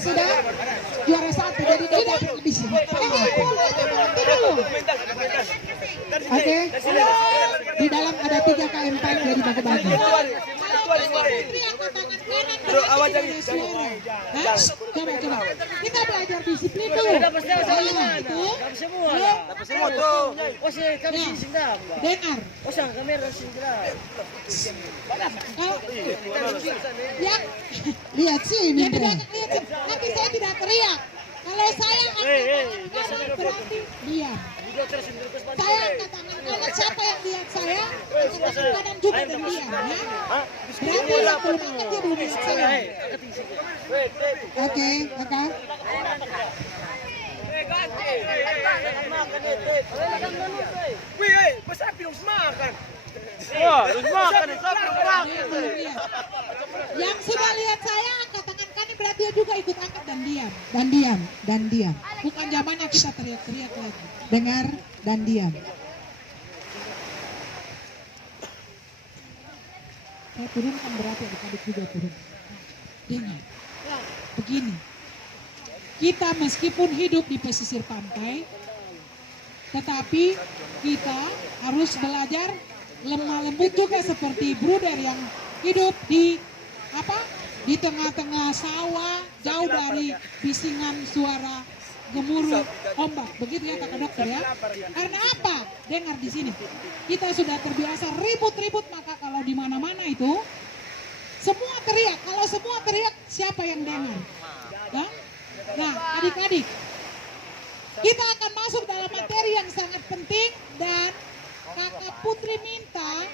sudah juara 1, jadi tidak habis. Oke, di dalam ada 3 KM5 dari bagi-bagi. Coba. Kita belajar disiplin dulu. Dengar. Ya, lihat sini. Nanti saya tidak teriak. Kalau saya angkat tangan berarti diam. Saya angkat tangan kanan, siapa yang lihat saya angkat tangan kanan juga dan diam ya. Berarti yang belum angkat dia belum lihat saya. Oke. Yang sudah lihat saya angkat tangan kanan berarti dia juga ikut angkat dan diam. Bukan zamannya kita teriak-teriak lagi. Dengar dan diam. Saya turunkan berarti adik-adik juga turun. Dengar. Begini. Kita meskipun hidup di pesisir pantai, tetapi kita harus belajar lemah lembut juga seperti bruder yang hidup di tengah-tengah sawah, jauh dari bisingan suara gemuruh ombak. Begitu ya Kakak Dokter ya. Karena apa? Dengar di sini. Kita sudah terbiasa ribut-ribut, maka kalau di mana-mana itu semua teriak. Kalau semua teriak, siapa yang dengar? Nah, adik-adik, kita akan masuk dalam materi yang sangat penting dan Kakak Putri minta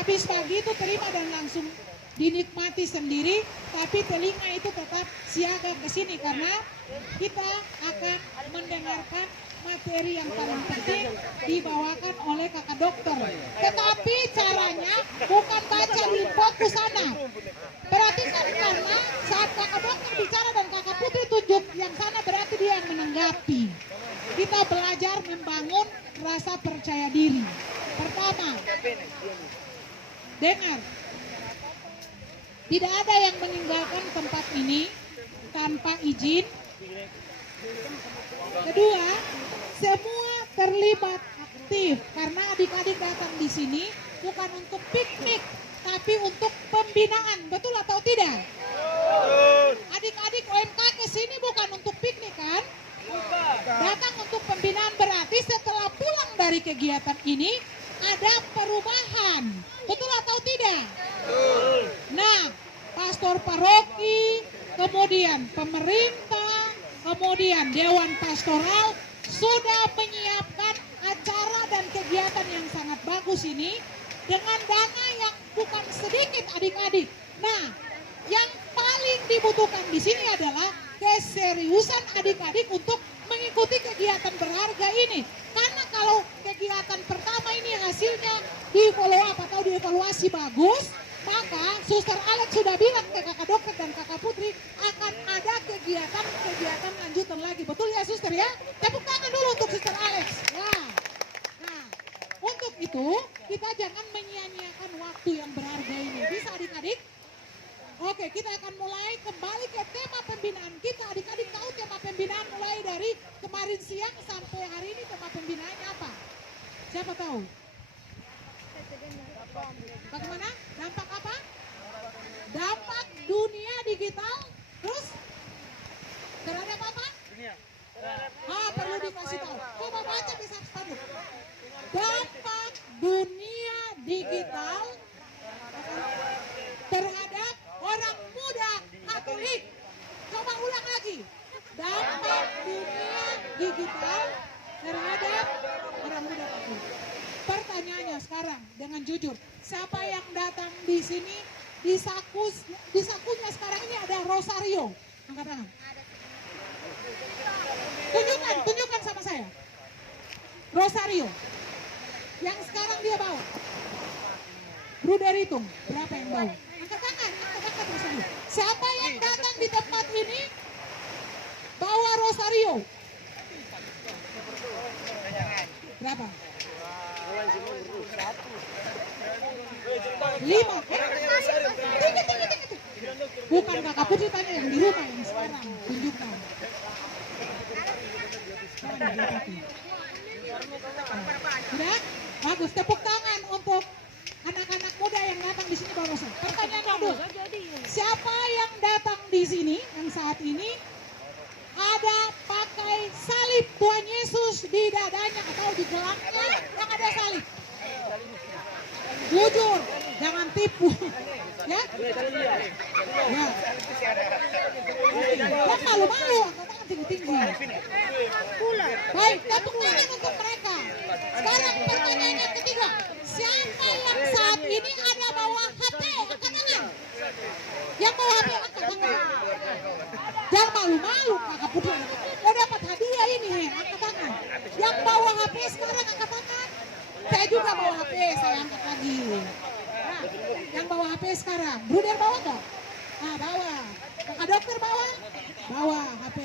habis pagi itu terima dan langsung dinikmati sendiri, tapi telinga itu tetap siaga ke sini karena kita akan mendengarkan materi yang paling penting dibawakan oleh Kakak Dokter. Tetapi caranya bukan baca di fokus sana. Perhatikan karena saat Kakak Dokter bicara dan Kakak Putri tunjuk yang sana berarti dia yang menanggapi. Kita belajar membangun rasa percaya diri. Pertama, dengar. Tidak ada yang meninggalkan tempat ini tanpa izin. Kedua, semua terlibat aktif karena adik-adik datang di sini bukan untuk piknik, tapi untuk pembinaan. Betul atau tidak? Adik-adik OMK ke sini bukan untuk piknik kan? Datang untuk pembinaan, berarti setelah pulang dari kegiatan ini ada perubahan. Betul atau tidak? Nah, pastor paroki, kemudian pemerintah, kemudian dewan pastoral sudah menyiapkan acara dan kegiatan yang sangat bagus ini dengan dana yang bukan sedikit adik-adik. Nah, yang paling dibutuhkan di sini adalah keseriusan adik-adik untuk mengikuti kegiatan berharga ini. Karena kalau kegiatan pertama ini hasilnya di follow up atau dievaluasi bagus, maka Suster Alex sudah bilang ke Kakak Dokter dan Kakak Putri akan ada kegiatan lanjutan lagi. Betul ya Suster ya? Tepuk tangan dulu untuk Suster Alex. Ya. Nah, untuk itu kita jangan menyia-nyiakan waktu yang berharga ini. Bisa adik-adik? Oke, kita akan mulai kembali ke tema pembinaan kita. Adik-adik tahu tema pembinaan mulai dari kemarin siang sampai hari ini tema pembinaannya apa? Siapa tahu? Bagaimana? Dampak apa? Dampak dunia digital. Terus? Terhadap apa? Perlu dikasih tahu. Coba baca di spanduk. Dampak dunia digital terhadap orang muda Katolik. Coba ulang lagi. Dampak dunia digital terhadap orang muda Katolik. Pertanyaannya sekarang dengan jujur, siapa yang datang di sini di sakunya sekarang ini ada rosario? Angkat tangan. Tunjukkan sama saya. Rosario. Yang sekarang dia bawa. Bruder hitung, berapa yang bawa? Angkat tangan rosario. Siapa yang datang di tempat ini bawa rosario? Berapa? 5. Bukan Kakak Putri, tanya yang di rumah yang sekarang. Tunjukkan. Sudah? Bagus. Tepuk tangan untuk anak-anak muda yang datang di sini barusan. Pertanyaan kedua. Siapa yang datang di sini yang saat ini ada pakai salib Tuhan Yesus di dadanya atau di gelangnya yang ada salib? Jujur, jangan tipu. Ya? Ya. Kok malu-malu, angkat tangan tinggi-tinggi. Baik, tepuk tangan untuk mereka. Sekarang pertanyaan yang ketiga. Siapa yang saat ini ada bawa HP? Angkat tangan. Yang bawa HP, angkat tangan. Jangan malu-malu, Kakak Putri. Mau dapat hadiah ini, angkat tangan. Yang bawa HP sekarang angkat tangan. Saya juga bawa HP, saya angkat lagi. Nah, yang bawa HP sekarang, Bruder bawa nggak? Ah, bawa. Kakak dokter bawa? Bawa HP.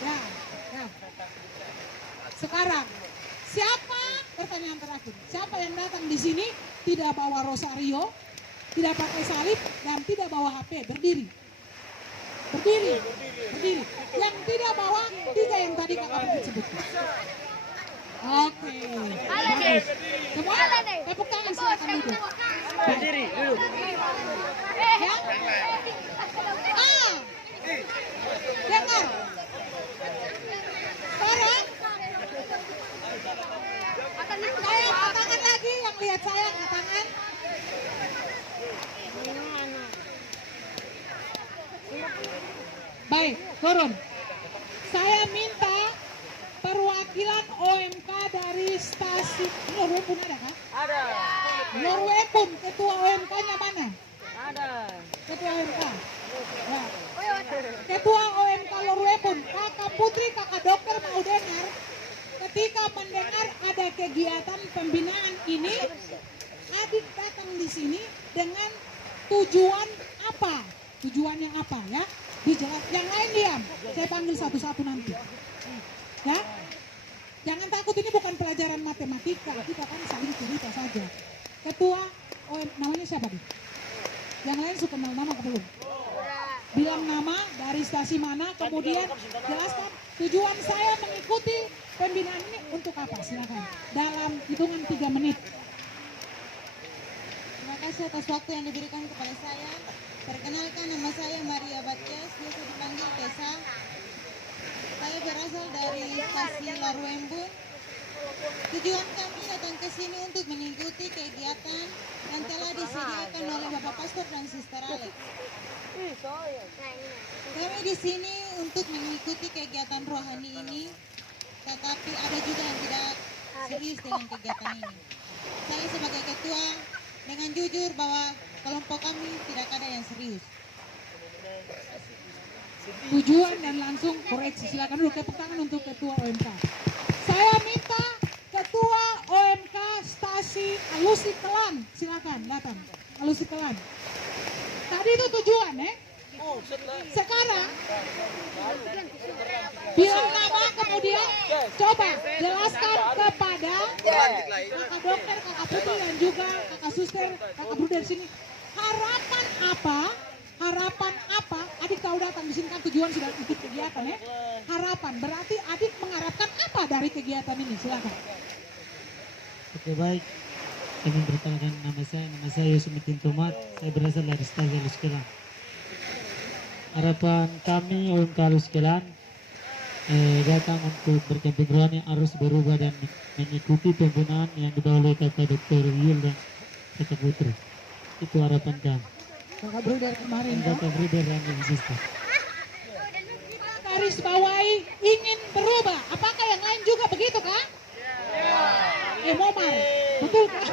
Ya, ya. Sekarang, siapa, pertanyaan terakhir, siapa yang datang di sini tidak bawa rosario, tidak pakai salib, dan tidak bawa HP? Berdiri. Berdiri. Berdiri. Yang tidak bawa, tiga yang tadi Kakak Putri sebutkan. Oke. Bagus. Semua tepuk tangan, silakan duduk. Berdiri, duduk. Ya. Dengar. Sekarang saya angkat tangan lagi, yang lihat saya angkat tangan. Baik, turun. Saya minta perwakilan OMK dari stasiun Norwepun, ada kah? Ada. Norwepun, ketua OMK-nya mana? Ada. Ketua OMK. Ya. Ketua OMK Norwepun, Kakak Putri, Kakak Dokter mau dengar, ketika mendengar ada kegiatan pembinaan ini, adik datang di sini dengan tujuan apa? Tujuannya apa ya? Dijelas. Yang lain diam. Saya panggil satu-satu nanti. Ya, jangan takut, ini bukan pelajaran matematika, kita kan saling cerita saja. Ketua, namanya siapa nih? Yang lain suka kenal nama belum? Bilang nama, dari stasi mana, kemudian jelaskan tujuan saya mengikuti pembinaan ini untuk apa, silakan. Dalam hitungan 3 menit. Terima kasih atas waktu yang diberikan kepada saya. Perkenalkan, nama saya Maria Batjes, biasa dipanggil Tessa. Saya berasal dari stasi Norwepun. Tujuan kami datang ke sini untuk mengikuti kegiatan yang telah disediakan oleh Bapak Pastor dan Sister Alex. Kami di sini untuk mengikuti kegiatan rohani ini, tetapi ada juga yang tidak serius dengan kegiatan ini. Saya sebagai ketua dengan jujur bahwa kelompok kami tidak ada yang serius. Tujuan dan langsung koreksi, silakan dulu tepuk tangan untuk ketua OMK. Saya minta ketua OMK stasi Alusi Kelan, silakan datang. Alusi Kelan. Tadi itu tujuan Sekarang bilang nama, kemudian coba jelaskan kepada Kakak Dokter, Kakak Putri, dan juga Kakak Suster, Kakak Bruder sini. Harapan apa? Harapan apa? Adik tahu datang di sini kan tujuan sudah ikut kegiatan ya. Harapan berarti adik mengharapkan apa dari kegiatan ini? Silakan. Oke, baik. Kami berkenalkan nama saya Yosumitin Tomat. Saya berasal dari stasi Alus Kelan. Harapan kami OMK Alus Kelan datang untuk bercamping rohani, harus berubah dan mengikuti pembinaan yang dibawa oleh Kakak Dr. Yul dan Kakak Putri. Itu harapan kami. Kakak Bruder kemarin kan? Kakak Bruder dan Sister. Garis bawahi ingin berubah. Apakah yang lain juga begitu kah? Momar, betul kah?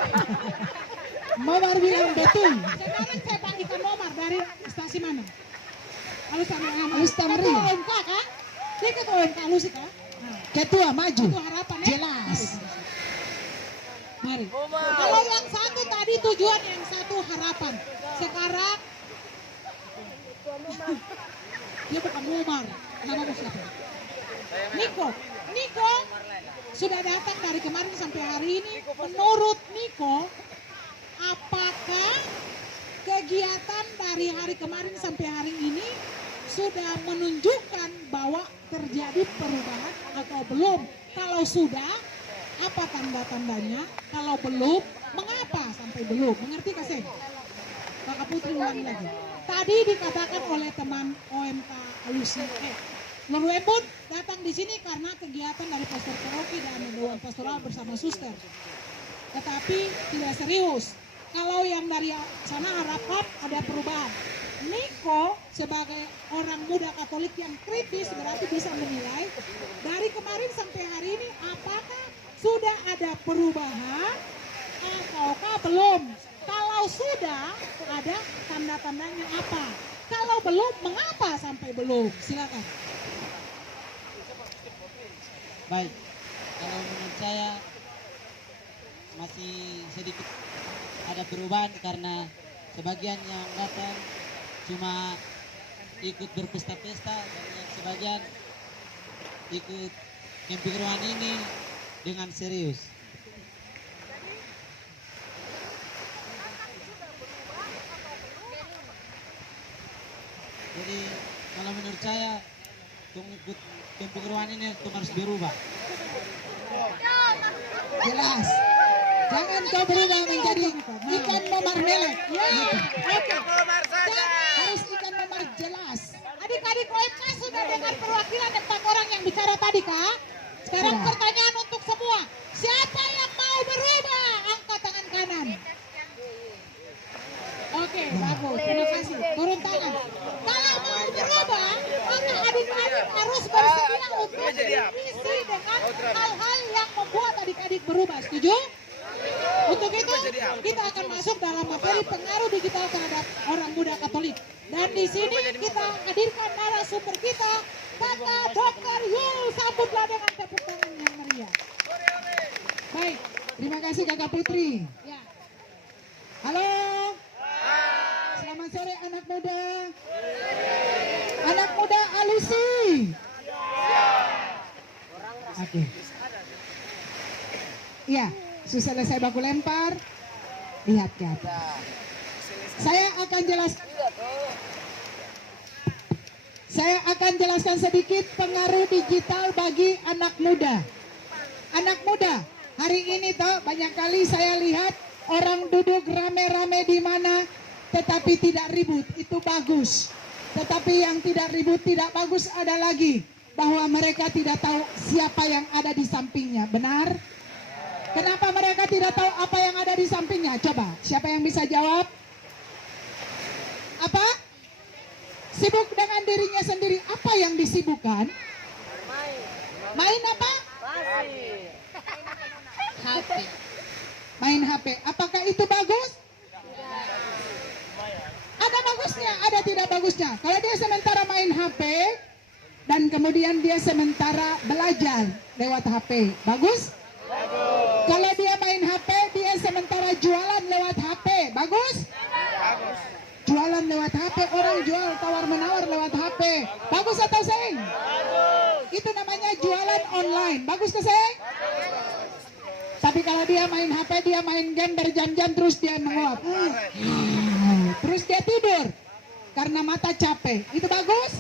Momar bilang betul. Sekarang saya panggilkan Momar dari stasi mana? Alus Tamri. Ketua OMK kah? Dia ketua OMK Alus kah? Ketua maju. Itu harapan ya? Jelas. Mari. Kalau yang satu tadi tujuan, yang satu harapan. Sekarang dia bukan Momar. Namamu siapa? Niko. Niko sudah datang dari kemarin sampai hari ini. Menurut Niko, apakah kegiatan dari dari hari kemarin sampai hari ini sudah menunjukkan bahwa terjadi perubahan atau belum? Kalau sudah, apa tanda-tandanya? Kalau belum, mengapa sampai belum? Mengerti kasih? Kakak Putri ulangi lagi. Tadi dikatakan oleh teman OMK Alusi, Nur Embun datang di sini karena kegiatan dari Pastor Keroki dan Dewan Pastoral bersama suster. Tetapi tidak serius. Kalau yang dari sana harapkan ada perubahan. Niko sebagai orang muda Katolik yang kritis berarti bisa menilai dari kemarin sampai hari ini apakah sudah ada perubahan ataukah belum. Kalau sudah ada tanda-tandanya apa? Kalau belum, mengapa sampai belum? Silakan. Baik, kalau menurut saya masih sedikit ada perubahan karena sebagian yang datang cuma ikut berpesta-pesta dan yang sebagian ikut camping ruangan ini dengan serius. Jadi kalau menurut saya untuk ikut camping ruangan ini harus berubah. Jelas. Jangan kau berubah menjadi ikan memar melek. Ya, oke. Harus ikan memar jelas. Adik-adik OMK sudah dengar perwakilan 4 orang yang bicara tadi, Kak? Sekarang pertanyaan untuk semua. Siapa yang mau berubah? Angkat tangan kanan. Oke, bagus. Terima kasih. Turun tangan. Kalau mau berubah, maka adik-adik harus bersedia untuk berisi dengan hal-hal yang membuat adik-adik berubah. Setuju? Untuk itu, kita akan masuk dalam materi pengaruh digital terhadap orang muda Katolik. Dan di sini kita hadirkan narasumber kita, Kakak Dr. Yul. Sambutlah dengan tepuk tangan yang meriah. Baik, terima kasih Kakak Putri. Ya. Halo. Selamat sore anak muda. Anak muda Alusi. Oke. Iya, sudah selesai baku lempar. Lihat ke atas. Saya akan jelaskan sedikit pengaruh digital bagi anak muda. Anak muda, hari ini toh banyak kali saya lihat orang duduk rame-rame di mana tetapi tidak ribut, itu bagus. Tetapi yang tidak ribut, tidak bagus ada lagi, bahwa mereka tidak tahu siapa yang ada di sampingnya. Benar? Kenapa mereka tidak tahu apa yang ada di sampingnya? Coba, siapa yang bisa jawab? Apa? Sibuk dengan dirinya sendiri. Apa yang disibukkan? Main apa? HP. Main HP. Apakah itu bagus? Ada bagusnya, ada tidak bagusnya. Kalau dia sementara main HP dan kemudian dia sementara belajar lewat HP, bagus? Bagus. Kalau dia main HP, dia sementara jualan lewat HP, bagus? Bagus. Jualan lewat HP, orang jual tawar-menawar lewat HP, bagus atau seng? Bagus. Itu namanya jualan online, bagus ke seng? Tapi kalau dia main HP, dia main game berjam-jam terus dia menguap. Terus dia tidur karena mata capek. Itu bagus?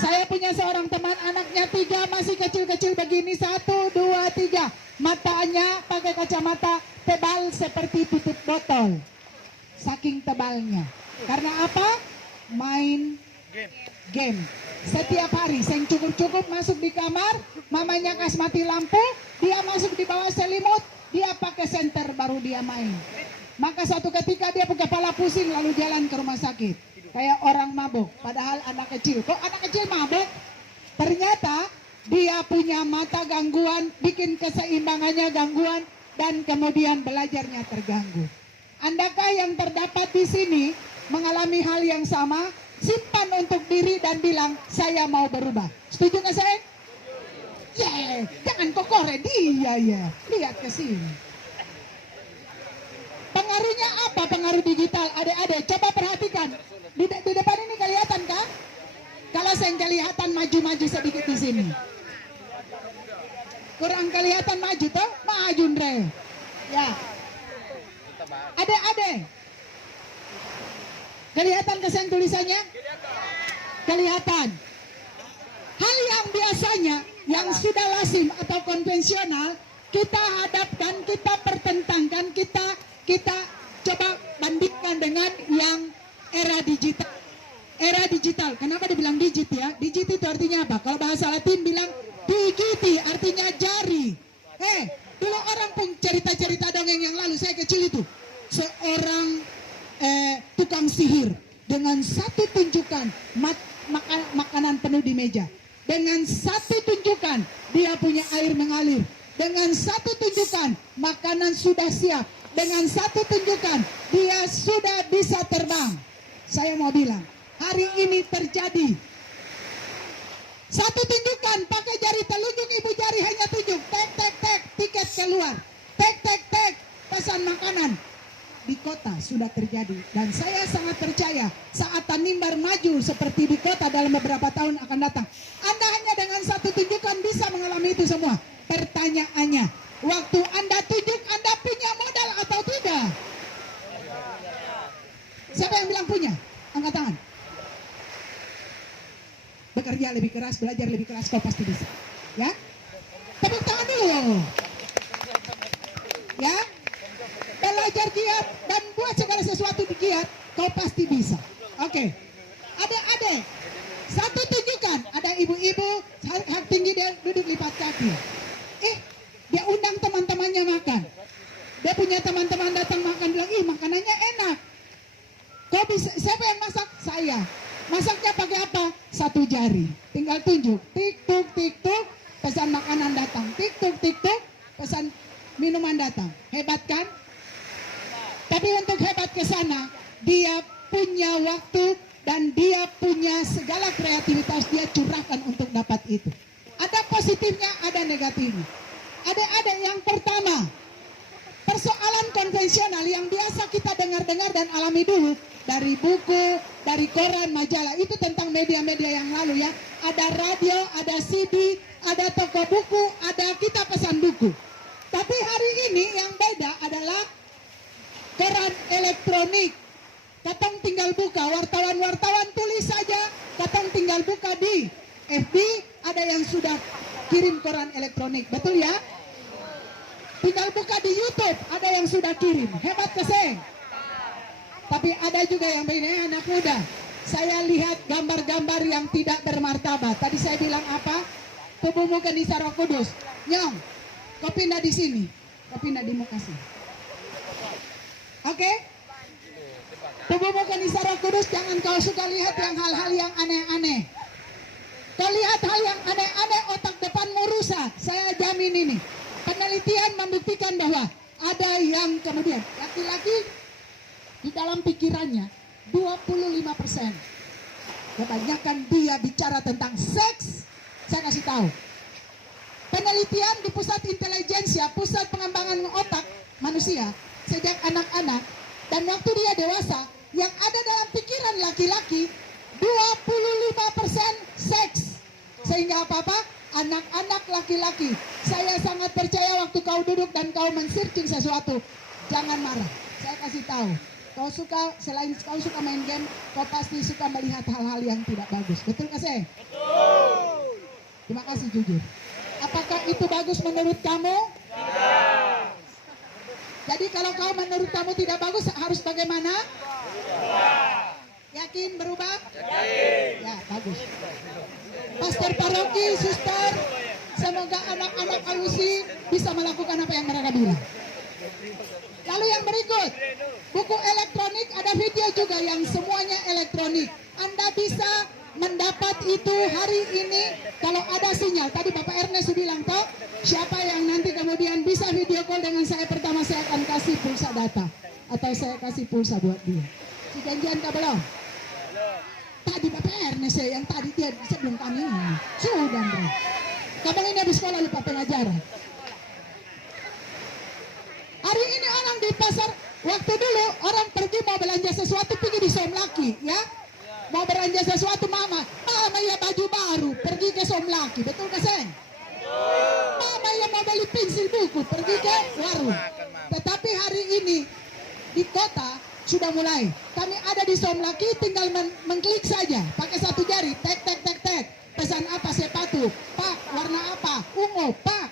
Saya punya seorang teman, anaknya 3, masih kecil-kecil begini, 1, 2, 3. Matanya pakai kacamata tebal seperti tutup botol. Saking tebalnya. Karena apa? Main game. Setiap hari, seng cukup-cukup masuk di kamar, mamanya kas mati lampu, dia masuk di bawah selimut, dia pakai senter baru dia main. Maka suatu ketika dia kepala pusing lalu jalan ke rumah sakit. Kayak orang mabuk, padahal anak kecil. Kok anak kecil mabuk? Ternyata dia punya mata gangguan, bikin keseimbangannya gangguan, dan kemudian belajarnya terganggu. Andakah yang terdapat di sini mengalami hal yang sama? Simpan untuk diri dan bilang, saya mau berubah. Setuju nggak saya? Yeah, jangan kokore dia ya. Lihat ke sini. Pengaruhnya apa pengaruh digital? Adik-adik, coba perhatikan. Di depan ini kelihatan kah? Kalau saya kelihatan maju-maju sedikit di sini. Kurang kelihatan maju toh? Maju Andre. Ya. Adik-adik. Kelihatan kesan tulisannya? Kelihatan. Hal yang biasanya yang sudah lazim atau konvensional kita hadapkan, kita pertentangkan, kita coba bandingkan dengan yang era digital. Era digital. Kenapa dibilang digit ya? Digit itu artinya apa? Kalau bahasa Latin bilang digiti, artinya jari. Dulu orang pun cerita-cerita dongeng yang lalu, saya kecil itu. Seorang tukang sihir dengan satu tunjukan makanan penuh di meja. Dengan satu tunjukan dia punya air mengalir. Dengan satu tunjukan makanan sudah siap. Dengan satu tunjukan dia sudah bisa terbang. Saya mau bilang, hari ini terjadi. Satu tunjukan pakai jari telunjuk, ibu jari hanya tunjuk. Tek tek tek, tiket keluar. Tek tek tek, pesan makanan. Di kota sudah terjadi. Dan saya sangat percaya saat Tanimbar maju seperti di kota dalam beberapa tahun akan datang. Anda hanya dengan satu tunjukan bisa mengalami itu semua. Pertanyaannya, waktu Anda tunjuk, Anda punya modal atau tidak? Siapa yang bilang punya? Angkat tangan. Bekerja lebih keras, belajar lebih keras, kau pasti bisa. Ya? Tepuk tangan dulu. Ya? Belajar giat dan buat segala sesuatu di giat, kau pasti bisa. Oke. Adik-adik, satu tunjukkan. Ada ibu-ibu hak tinggi dia duduk lipat kaki. Dia undang teman-temannya makan. Dia punya teman-teman datang makan, bilang, makanannya enak. Kau bisa, siapa yang masak? Saya. Masaknya pakai apa? Satu jari. Tinggal tunjuk. Tik tuk tik tuk, pesan makanan datang. Tik tuk tik tuk, pesan minuman datang. Hebat kan? Tapi untuk hebat ke sana, dia punya waktu dan dia punya segala kreativitas dia curahkan untuk dapat itu. Ada positifnya, ada negatifnya. Ada yang pertama, persoalan konvensional yang biasa kita dengar-dengar dan alami dulu dari buku, dari koran, majalah, itu tentang media-media yang lalu ya. Ada radio, ada CD, ada toko buku, ada kita pesan buku. Tapi hari ini yang beda adalah koran elektronik. Katong tinggal buka, wartawan-wartawan tulis saja, katong tinggal buka di FB, ada yang sudah kirim koran elektronik, betul ya? Tinggal buka di YouTube, ada yang sudah kirim, hebat keseng. Tapi ada juga yang begini, anak muda. Saya lihat gambar-gambar yang tidak bermartabat. Tadi saya bilang apa? Tubuhmu ke Nisa Roh Kudus. Nyong, kau pindah di sini, kau pindah di muka sini. Oke? Tubuhmu ke Nisa Roh Kudus, jangan kau suka lihat yang hal-hal yang aneh-aneh. Kau lihat hal yang aneh-aneh, otak depanmu rusak. Saya jamin ini. Penelitian membuktikan bahwa ada yang kemudian laki-laki di dalam pikirannya 25%. Kebanyakan dia bicara tentang seks. Saya kasih tahu. Penelitian di pusat intelijensia, pusat pengembangan otak manusia sejak anak-anak dan waktu dia dewasa, yang ada dalam pikiran laki-laki 25% seks. Sehingga apa-apa? Anak-anak laki-laki, saya sangat percaya waktu kau duduk dan kau men-searching sesuatu, jangan marah. Saya kasih tahu, kau suka, selain kau suka main game, kau pasti suka melihat hal-hal yang tidak bagus. Betul gak sih? Betul. Terima kasih jujur. Apakah itu bagus menurut kamu? Tidak. Jadi kalau kau menurut kamu tidak bagus, harus bagaimana? Berubah. Yakin berubah? Yakin. Ya, bagus. Pastor paroki, suster, semoga anak-anak alusi bisa melakukan apa yang mereka bilang. Lalu yang berikut, buku elektronik, ada video juga yang semuanya elektronik. Anda bisa mendapat itu hari ini kalau ada sinyal. Tadi Bapak Ernest bilang toh, siapa yang nanti kemudian bisa video call dengan saya, pertama saya akan kasih pulsa data atau saya kasih pulsa buat dia. Si janjian kah belum? Tadi Bapak Ernest yang tadi dia sebelum kami ini. Sudah bro. Kapan ini habis sekolah lupa pengajaran. Hari ini orang di pasar, waktu dulu orang pergi mau belanja sesuatu pergi di Somlaki ya. Mau belanja sesuatu mama ya baju baru pergi ke Somlaki, betul gak Seng? Mama ya mau beli pensil buku pergi ke warung. Tetapi hari ini di kota sudah mulai. Kami ada di Somlaki, tinggal mengklik saja, pakai satu jari, tek tek tek tek. Pesan apa sepatu? Pak, warna apa? Ungu, Pak.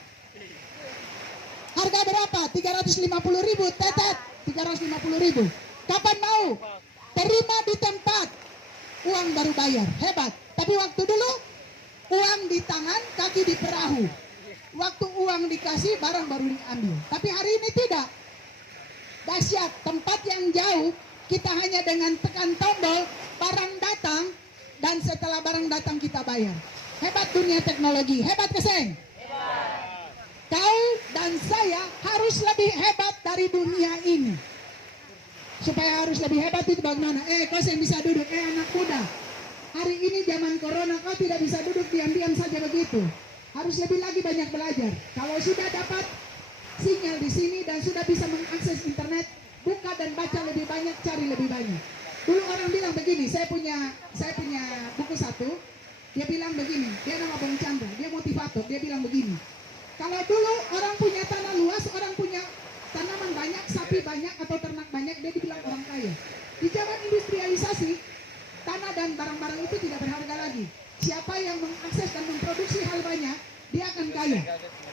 Harga berapa? 350.000, tetet, 350.000. Kapan mau? Terima di tempat, uang baru bayar. Hebat. Tapi waktu dulu, uang di tangan, kaki di perahu. Waktu uang dikasih, barang baru diambil. Tapi hari ini tidak. Dahsyat, tempat yang jauh, kita hanya dengan tekan tombol, barang datang, dan setelah barang datang kita bayar. Hebat dunia teknologi. Hebat Keseng? Kau dan saya harus lebih hebat dari dunia ini. Supaya harus lebih hebat itu bagaimana? Kau yang bisa duduk, anak muda. Hari ini zaman corona kau tidak bisa duduk diam-diam saja begitu. Harus lebih lagi banyak belajar. Kalau sudah dapat sinyal di sini dan sudah bisa mengakses internet, buka dan baca lebih banyak, cari lebih banyak. Dulu orang bilang begini, saya punya buku satu, dia bilang begini, dia nama Bang Chandra, dia motivator, dia bilang begini. Kalau dulu orang punya tanah luas, orang punya tanaman banyak, sapi banyak atau ternak banyak, dia dibilang orang kaya. Di zaman industrialisasi, tanah dan barang-barang itu tidak berharga lagi. Siapa yang mengakses dan memproduksi hal banyak, dia akan kaya.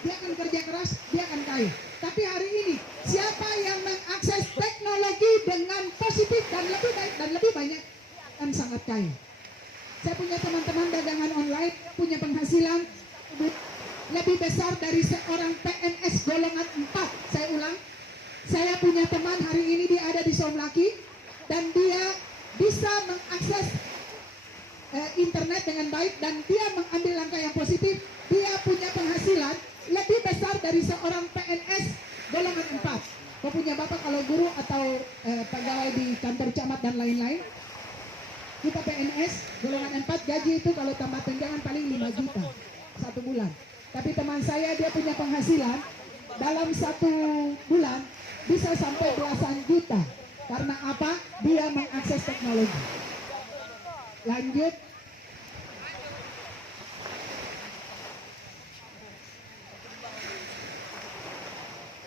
Dia akan kerja keras, dia akan kaya. Tapi hari ini, siapa yang mengakses teknologi dengan positif dan lebih baik dan lebih banyak, akan sangat kaya. Saya punya teman-teman dagangan online, punya penghasilan lebih besar dari seorang PNS golongan 4. Saya ulang, saya punya teman hari ini dia ada di Somlaki dan dia bisa mengakses internet dengan baik dan dia mengambil langkah yang positif. Dia punya penghasilan lebih besar dari seorang PNS golongan 4. Kau punya bapak kalau guru atau pegawai di kantor camat dan lain-lain. Kita PNS golongan 4 gaji itu kalau tambah tunjangan paling 5 juta 1 bulan. Tapi teman saya dia punya penghasilan dalam 1 bulan bisa sampai belasan juta. Karena apa? Dia mengakses teknologi. Lanjut.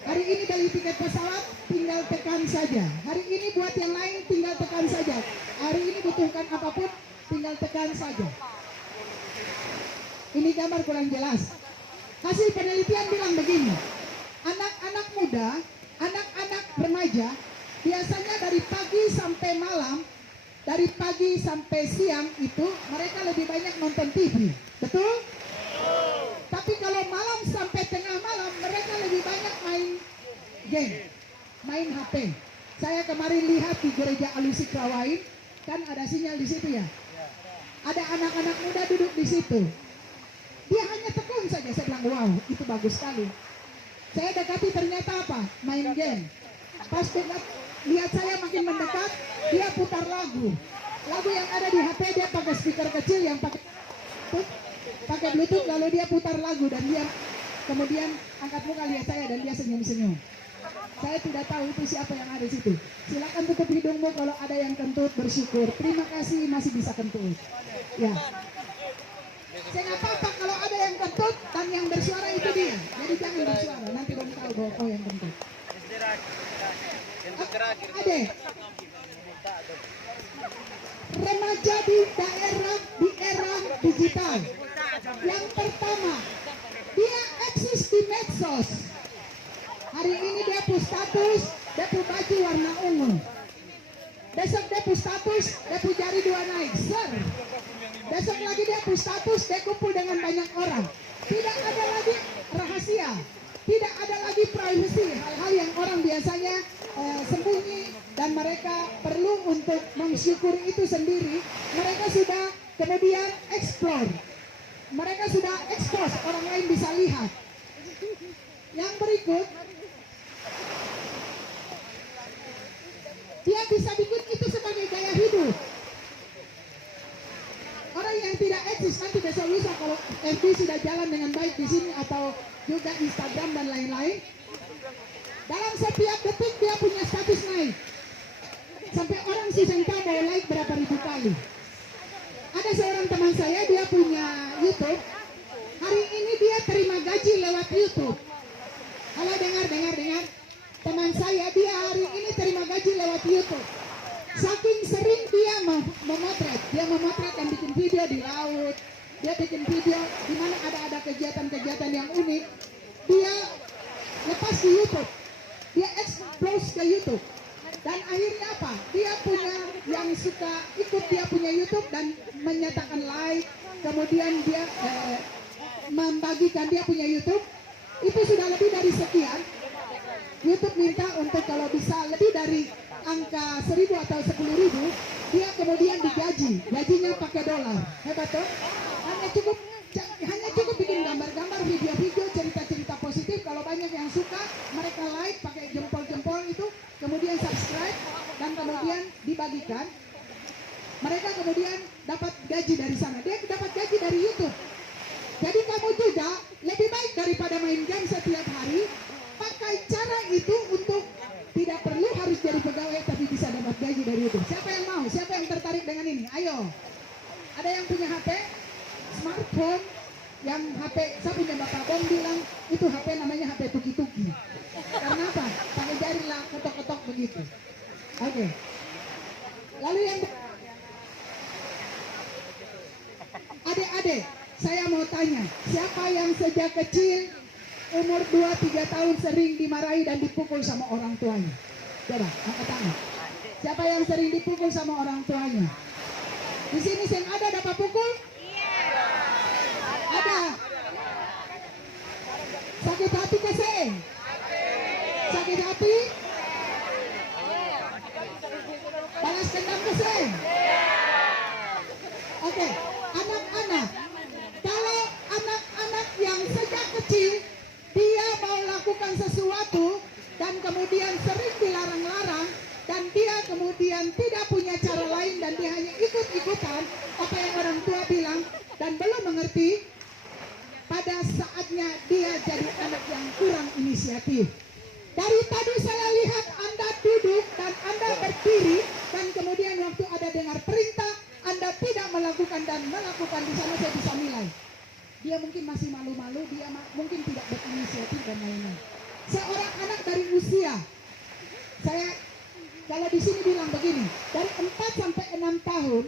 Hari ini beli tiket pesawat tinggal tekan saja. Hari ini buat yang lain tinggal tekan saja. Hari ini butuhkan apapun tinggal tekan saja. Ini gambar kurang jelas. Hasil penelitian bilang begini, anak-anak muda, anak-anak remaja, biasanya dari pagi sampai malam, dari pagi sampai siang itu mereka lebih banyak nonton TV, betul? Tapi kalau malam sampai tengah malam, mereka lebih banyak main game, main HP. Saya kemarin lihat di gereja Alusi Krawain, kan ada sinyal di situ ya. Ada anak-anak muda duduk di situ. Dia hanya tekun saja, saya bilang wow itu bagus sekali. Saya dekati ternyata apa? Main game. Pas lihat saya makin mendekat, dia putar lagu. Lagu yang ada di HP dia pakai speaker kecil yang pakai Bluetooth, lalu dia putar lagu dan dia kemudian angkat muka lihat saya dan dia senyum-senyum. Saya tidak tahu itu siapa yang ada di situ. Silakan tutup hidungmu kalau ada yang kentut, bersyukur. Terima kasih masih bisa kentut. Ya. Saya nggak apa-apa kalau ada yang kentut dan yang bersuara itu dia. Jadi jangan bersuara, nanti dong tahu bahwa kau yang kentut. Ade, remaja di era digital. Yang pertama, dia eksis di medsos. Hari ini dia push status, dia push baju warna ungu. Besok dia push status, dia push jari 2 naik, ser. Besok lagi dia push status, dia kumpul dengan banyak orang. Tidak ada lagi rahasia, tidak ada lagi privacy, hal-hal yang orang biasanya sembunyi dan mereka perlu untuk mensyukuri itu sendiri. Mereka sudah kemudian explore, mereka sudah expose, orang lain bisa lihat. Yang berikut, dia bisa bikin itu sebagai gaya hidup. Orang yang tidak eksis nanti besok lusa kalau FB sudah jalan dengan baik di sini atau juga Instagram dan lain-lain, dalam setiap detik dia punya status naik. Sampai orang si Senta mau like berapa ribu kali. Ada seorang teman saya, dia punya YouTube. Hari ini dia terima gaji lewat YouTube. Halo, dengar. Teman saya dia hari ini terima gaji lewat YouTube. memotret. Dia memotret dan bikin video di laut. Dia bikin video di mana ada kegiatan-kegiatan yang unik. Dia lepas di YouTube. Dia expose ke YouTube. Dan akhirnya apa? Dia punya yang suka ikut dia punya YouTube dan menyatakan like. Kemudian dia membagikan dia punya YouTube. Itu sudah lebih dari sekian. YouTube minta untuk kalau bisa lebih dari angka 1.000 atau 10.000, dia kemudian digaji. Gajinya pakai dolar. Hebat tuh? Hanya cukup bikin gambar-gambar, video-video, cerita-cerita positif. Kalau banyak yang suka, mereka like pakai jempol-jempol itu, kemudian subscribe dan kemudian dibagikan. Mereka kemudian dapat gaji dari sana. Dia dapat gaji dari YouTube. Jadi kamu juga lebih baik daripada main game setiap hari, pakai cara itu untuk tidak perlu harus jadi pegawai tapi bisa dapat gaji dari YouTube. Siapa yang mau? Siapa yang tertarik dengan ini? Ayo. Ada yang punya HP smartphone, yang HP saya punya Bapak Bom bilang itu HP namanya HP tuki-tuki. Karena apa? Pakai jari lah, ketok-ketok begitu. Oke. Lalu yang adik-adik, saya mau tanya, siapa yang sejak kecil umur 2-3 tahun sering dimarahi dan dipukul sama orang tuanya? Coba, angkat tangan. Siapa yang sering dipukul sama orang tuanya? Di sini yang ada dapat pukul? Ada. Sakit hati keseng? Sakit hati? Balas dendam keseng? Oke, anak-anak. Kalau anak-anak yang sejak kecil dia mau lakukan sesuatu dan kemudian sering dilarang-larang dan dia kemudian tidak punya cara lain dan dia hanya ikut-ikutan apa yang orang tua bilang dan belum mengerti, pada saatnya dia jadi anak yang kurang inisiatif. Dari tadi saya lihat Anda duduk dan Anda berdiri dan kemudian waktu ada dengar perintah Anda tidak melakukan dan melakukan, di sana saya bisa nilai. Dia mungkin masih malu-malu, dia mungkin tidak berinisiatif dan lain-lain. Seorang anak dari usia, saya kalau di sini bilang begini, dari 4 sampai 6 tahun,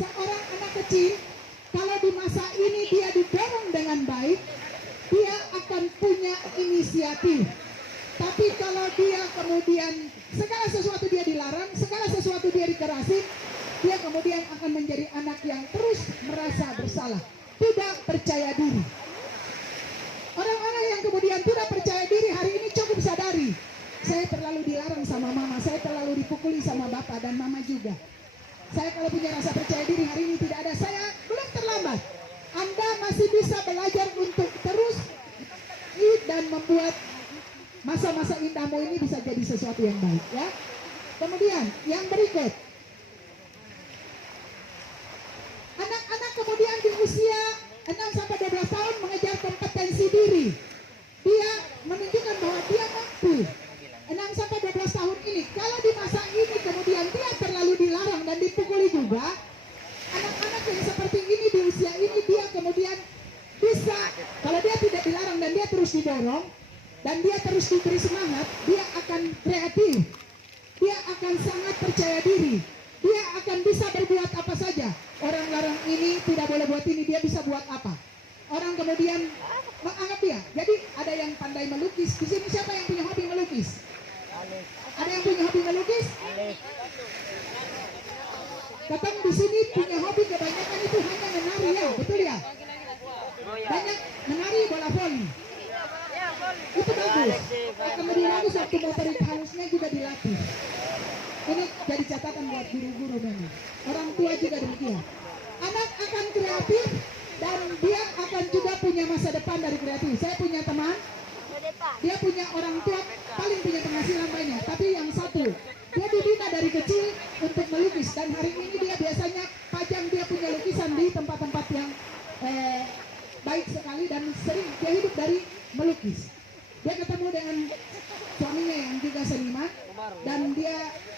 seorang anak kecil, kalau di masa ini dia didorong dengan baik, dia akan punya inisiatif. Tapi kalau dia kemudian segala sesuatu dia dilarang, segala sesuatu dia dikerasin, dia kemudian akan menjadi anak yang terus merasa bersalah, tidak percaya diri. Orang-orang yang kemudian tidak percaya diri hari ini cukup sadari, saya terlalu dilarang sama mama, saya terlalu dipukuli sama bapak dan mama juga. Saya kalau punya rasa percaya diri hari ini tidak ada, saya belum terlambat. Anda masih bisa belajar untuk terus dan membuat masa-masa indahmu ini bisa jadi sesuatu yang baik, ya. Kemudian yang berikut, anak-anak kemudian di usia 6-12 tahun mengejar kompetensi diri. Dia menunjukkan bahwa dia mampu. 6-12 tahun ini, kalau di masa ini kemudian dia terlalu dilarang dan dipukuli juga, anak-anak yang seperti ini di usia ini dia kemudian bisa, kalau dia tidak dilarang dan dia terus didorong dan dia terus diberi semangat, dia akan kreatif, dia akan sangat percaya diri, dia akan bisa berbuat apa saja. Orang larang ini tidak boleh buat ini, dia bisa buat apa? Orang kemudian menganggap dia. Jadi ada yang pandai melukis. Di sini siapa yang punya hobi melukis? Ada yang punya hobi melukis? Katanya di sini punya hobi kebanyakan itu hanya menari, ya, betul ya? Banyak menari bola voli. Itu bagus. Kemudian bagus waktu motorik halusnya juga dilatih. Ini jadi catatan buat guru-guru memang. Orang tua juga demikian. Anak akan kreatif dan dia akan juga punya masa depan dari kreatif. Saya punya teman, dia punya orang tua paling punya penghasilan banyak, tapi yang satu, dia dibina dari kecil untuk melukis dan hari ini dia biasanya pajang dia punya lukisan di tempat-tempat yang baik sekali dan sering dia hidup dari melukis. Dia ketemu dengan suaminya yang juga seniman dan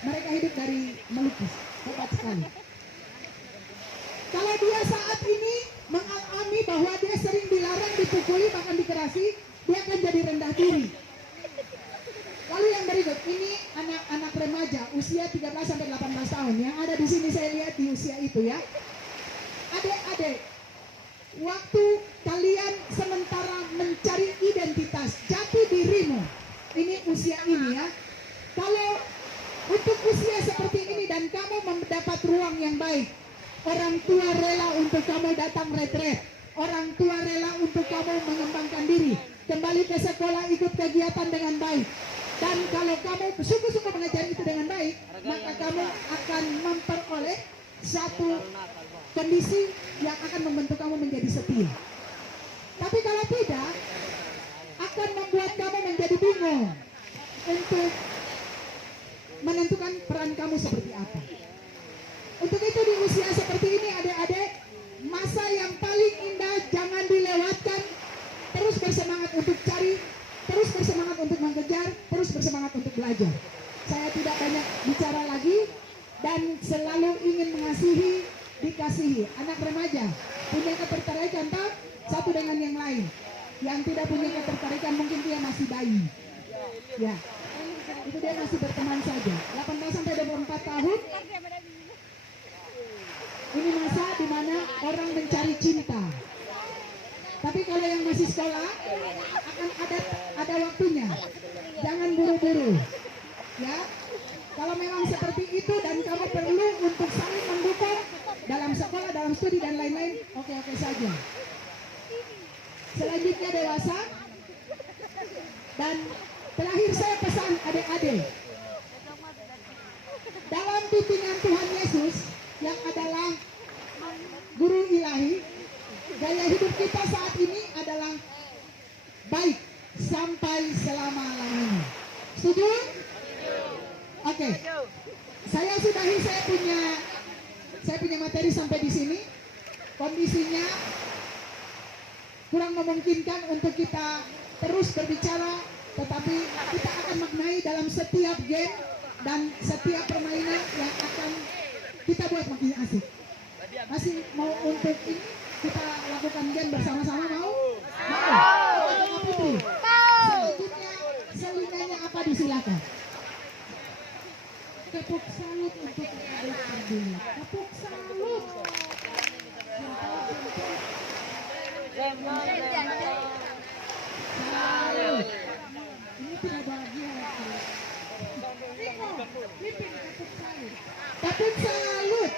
mereka hidup dari melukis. Hebat sekali. Kalau dia saat ini mengalami bahwa dia sering dilarang, dipukuli, bahkan dikerasi, dia akan jadi rendah diri. Lalu yang berikut, ini anak-anak remaja usia 13 sampai 18 tahun. Yang ada di sini saya lihat di usia itu ya. Adik-adik, waktu kalian sementara mencari identitas jati dirimu, ini usia ini ya. Kalau untuk usia seperti ini dan kamu mendapat ruang yang baik, orang tua rela untuk kamu datang retret, orang tua rela untuk kamu mengembangkan diri, kembali ke sekolah, ikut kegiatan dengan baik. Dan kalau kamu sungguh-sungguh mengajar itu dengan baik, maka kamu akan memperoleh satu kondisi yang akan membentuk kamu menjadi setia. Tapi kalau tidak, akan membuat kamu menjadi bingung untuk menentukan peran kamu seperti apa. Untuk itu di usia seperti ini adik-adik, masa yang paling indah jangan dilewatkan. Terus bersemangat untuk cari, terus bersemangat untuk mengejar, terus bersemangat untuk belajar. Saya tidak banyak bicara lagi dan selalu ingin mengasihi, dikasihi. Anak remaja punya ketertarikan tak satu dengan yang lain. Yang tidak punya ketertarikan mungkin dia masih bayi. Ya, itu dia masih berteman saja. 18 sampai 24 tahun. Ini masa di mana orang mencari cinta. Tapi kalau yang masih sekolah akan ada waktunya. Jangan buru-buru. Ya. Kalau memang seperti itu dan kamu perlu untuk saling mendukung dalam sekolah, dalam studi dan lain-lain, oke-oke saja. Selanjutnya dewasa. Dan terakhir saya pesan adik-adik. Dalam bimbingan Tuhan Yesus yang adalah guru ilahi, gaya hidup kita saat ini adalah baik sampai selama-lamanya. Setuju? Oke. Saya sudahi, saya punya materi sampai di sini. Kondisinya kurang memungkinkan untuk kita terus berbicara, tetapi kita akan maknai dalam setiap game dan setiap permainan yang akan kita buat makin asik. Masih mau untuk ini kita lakukan game bersama-sama, mau? Mau? Putri? Selanjutnya selinganya apa disilakan? Tepuk salut untuk adik dulu. Tepuk salut. Salut. Ini tidak bahagia. Lipin tepuk salut. Tepuk salut.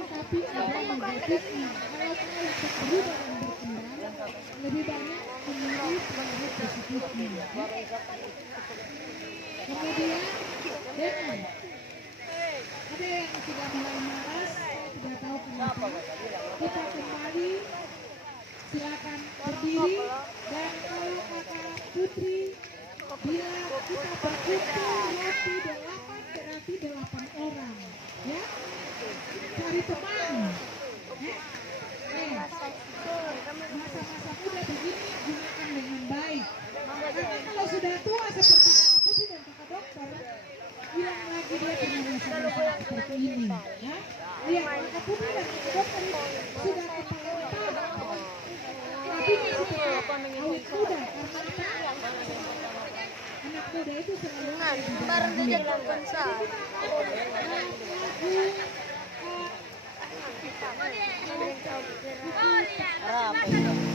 Tetapi ada negatifnya. Kalau berkembang, lebih banyak memilih pengaruh positifnya. Kemudian dengan ada yang sudah mulai malas, saya tidak tahu kenapa. Kita kembali, silakan berdiri. Dan kalau kata Putri bilang kita berkumpul roti 8 berarti 8 orang, ya. Cari teman. Masa-masa muda begini gunakan dengan baik. Karena kalau sudah tua seperti kakak Putri dan kakak dokter, hilang lagi dia punya masa-masa seperti ini. Ya, lihat kakak Putri dan kakak dokter sudah kepala otak, tapi masih tetap awet muda. Karena apa? Anak muda itu selalu Barang dia jalan konsa. lagu